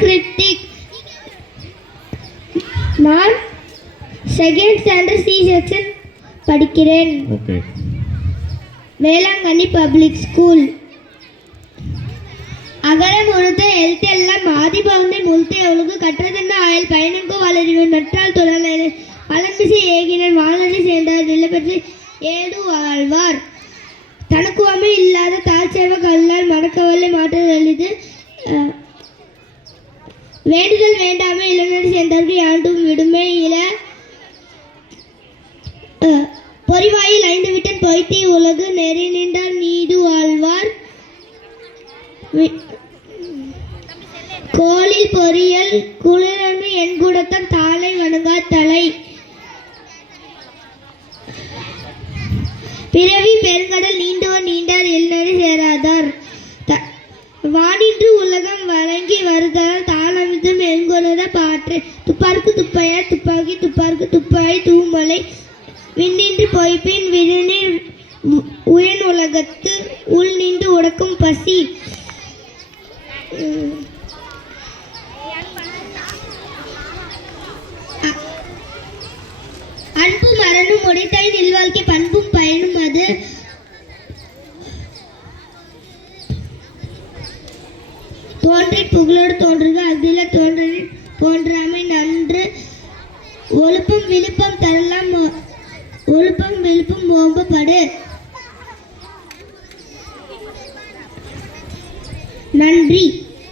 கிருத்திக். நான் second standard C section படிக்கிறேன். Velankanni public school. ಅಗರ ಮುಳುತೆ ಎಲ್ತೆಲ್ಲ ಮಾದಿ ಬಾವುಂದೆ ಮುಲ್ತೆ ಅವಳಿಗೂ ಕಟ್ಟದನ್ನ ಆಯಲ್ பயணங்கோ வளரினோ நற்றால் தொடர்ந்து வளர்ந்துசி ஏகினர் வாழ்நடி சேர்ந்தார் நிலப்பற்றி ஏடு வாழ்வார். தனக்குவமே இல்லாத தாழ்ச்சேர்வ கல்லால் மடக்கவல்லை மாற்றம் அளித்து வேண்டுதல் வேண்டாமே இளநடி சேர்ந்தார்கள் யாண்டும் விடுமே இல பொறிவாயில் 5 விட்டன் பொய்த்தி உலகு நெறி நின்றால் நீடு வாழ்வார். கோளில் பொறியல் குளிரன்பு என் கூடத்தான் தாளை வணங்கா தலை. பிறவி பெருங்கடல் நீண்டவர் நீண்டார் எல்நடி சேராதார். வானின்று உலகம் வழங்கி வருதால் தாளமிதும் எங்கொழுத பாற்று துப்பார்க்கு துப்பையார் துப்பாக்கி துப்பார்க்கு துப்பாய் தூமலை விண்ணின்று பொய்ப்பின் விழுநீர் உயன் உலகத்து உள் நின்று உடக்கும் பசி. அன்பும் மரணும் உடைத்தாய் நில்வாழ்க்கை பண்பும் பயனும் அது. தோன்றி புகழோடு தோன்றுக அதில தோன்றி போன்றாமை நன்று. ஒழுப்பம் விழுப்பம் தரலாம் ஒழுப்பம் விழுப்பம் ஓம்பப்படு. நன்றி.